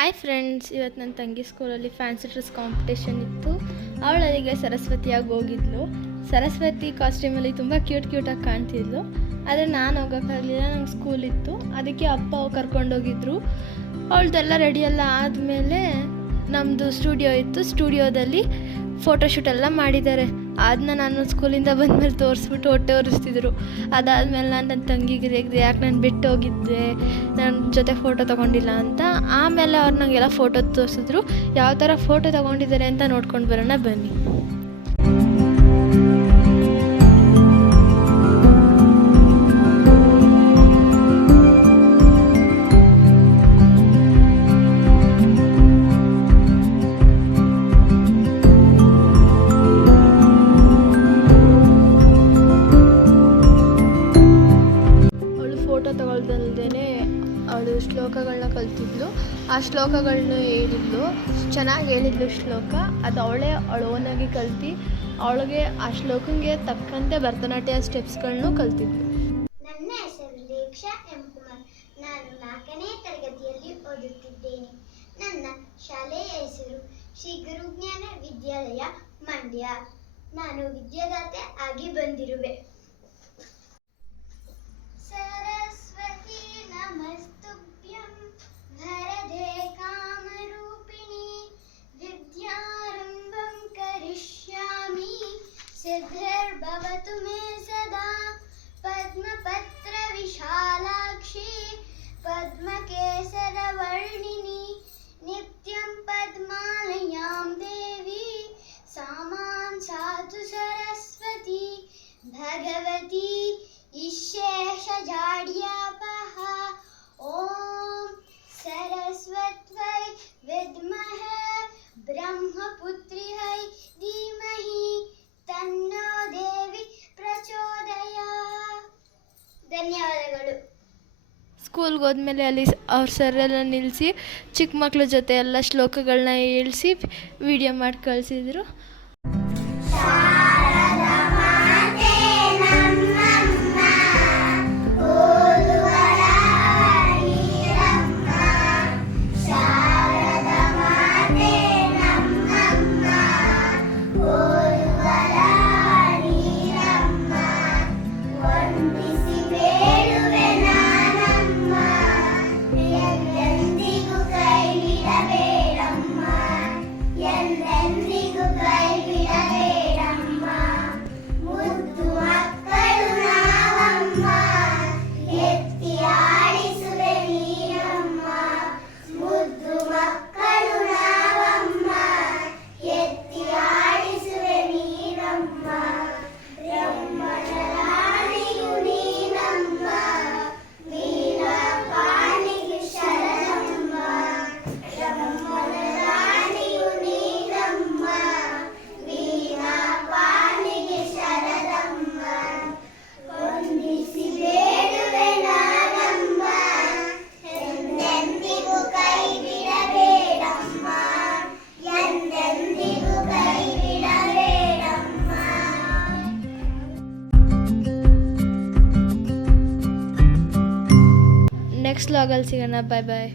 Hi friends ಇವತ್ತು ನನ್ನ ತಂಗಿ ಸ್ಕೂಲಲ್ಲಿ ಫ್ಯಾನ್ಸಿ ಡ್ರೆಸ್ ಕಾಂಪಿಟೇಷನ್ ಇತ್ತು. ಅವಳು ಅಲ್ಲಿಗೆ ಸರಸ್ವತಿಯಾಗಿ ಹೋಗಿದ್ಲು. ಸರಸ್ವತಿ ಕಾಸ್ಟ್ಯೂಮಲ್ಲಿ ತುಂಬ ಕ್ಯೂಟ್ ಕ್ಯೂಟಾಗಿ ಕಾಣ್ತಿದ್ಲು. ಆದರೆ ನಾನು ಹೋಗೋಕ್ಕಾಗಲಿಲ್ಲ ನಂಗೆ ಸ್ಕೂಲ್ ಇತ್ತು. ಅದಕ್ಕೆ ಅಪ್ಪ ಕರ್ಕೊಂಡೋಗಿದ್ರು ಅವಳದೆಲ್ಲ ರೆಡಿ ಎಲ್ಲ ಆದಮೇಲೆ ನಮ್ಮದು ಸ್ಟುಡಿಯೋ ಇತ್ತು. ಸ್ಟುಡಿಯೋದಲ್ಲಿ ಫೋಟೋಶೂಟ್ ಎಲ್ಲ ಮಾಡಿದ್ದಾರೆ. ಅದನ್ನ ನಾನು ಸ್ಕೂಲಿಂದ ಬಂದಮೇಲೆ ತೋರಿಸ್ಬಿಟ್ಟು ಹೊಟ್ಟೆ ಒರೆಸ್ತಿದ್ರು. ಅದಾದಮೇಲೆ ನಾನು ನನ್ನ ತಂಗಿಗೆ ತೆಗ್ದೆ ಯಾಕೆ ನಾನು ಬಿಟ್ಟು ಹೋಗಿದ್ದೆ? ನನ್ನ ಜೊತೆ ಫೋಟೋ ತೊಗೊಂಡಿಲ್ಲ ಅಂತ. ಆಮೇಲೆ ಅವ್ರು ನನಗೆಲ್ಲ ಫೋಟೋ ತೋರಿಸಿದ್ರು. ಯಾವ ಥರ ಫೋಟೋ ತೊಗೊಂಡಿದ್ದಾರೆ ಅಂತ ನೋಡ್ಕೊಂಡು ಬರೋಣ ಬನ್ನಿ. ತಗೊಳ್ದಲ್ದೇ ಅವಳು ಶ್ಲೋಕಗಳನ್ನ ಕಲ್ತಿದ್ಲು. ಆ ಶ್ಲೋಕಗಳನ್ನ ಹೇಳಿದ್ಲು. ಚೆನ್ನಾಗಿ ಹೇಳಿದ್ಲು ಶ್ಲೋಕ. ಅದು ಅವಳೇ ಅವಳು ಓನಾಗಿ ಕಲ್ತು. ಅವಳಿಗೆ ಆ ಶ್ಲೋಕಂಗೆ ತಕ್ಕಂತೆ ಭರತನಾಟ್ಯ ಸ್ಟೆಪ್ಸ್ಗಳನ್ನು ಕಲ್ತಿದ್ಲು. ನನ್ನ ಹೆಸರು ದೀಕ್ಷಾ ಎಂ ಕುಮಾರ್. ನಾನು ನಾಲ್ಕನೇ ತರಗತಿಯಲ್ಲಿ ಓದುತ್ತಿದ್ದೇನೆ. ನನ್ನ ಶಾಲೆಯ ಹೆಸರು ಶ್ರೀ ಗುರುಜ್ಞಾನ ವಿದ್ಯಾಲಯ ಮಂಡ್ಯ. ನಾನು ವಿದ್ಯಾದಾತೆ ಆಗಿ ಬಂದಿರುವೆ. तुम्हें ಸ್ಕೂಲ್ಗೆ ಹೋದ್ಮೇಲೆ ಅಲ್ಲಿ ಅವ್ರ ಸರೆಲ್ಲ ನಿಲ್ಲಿಸಿ ಚಿಕ್ಕ ಮಕ್ಕಳ ಜೊತೆ ಎಲ್ಲ ಶ್ಲೋಕಗಳನ್ನ ಹೇಳಿಸಿ ವಿಡಿಯೋ ಮಾಡಿ ಕಳಿಸಿದ್ರು. ನೆಕ್ಸ್ಟ್ ಲಾಗಲ್ಲಿ ಸಿಗೋಣ ಬಾಯ್ ಬಾಯ್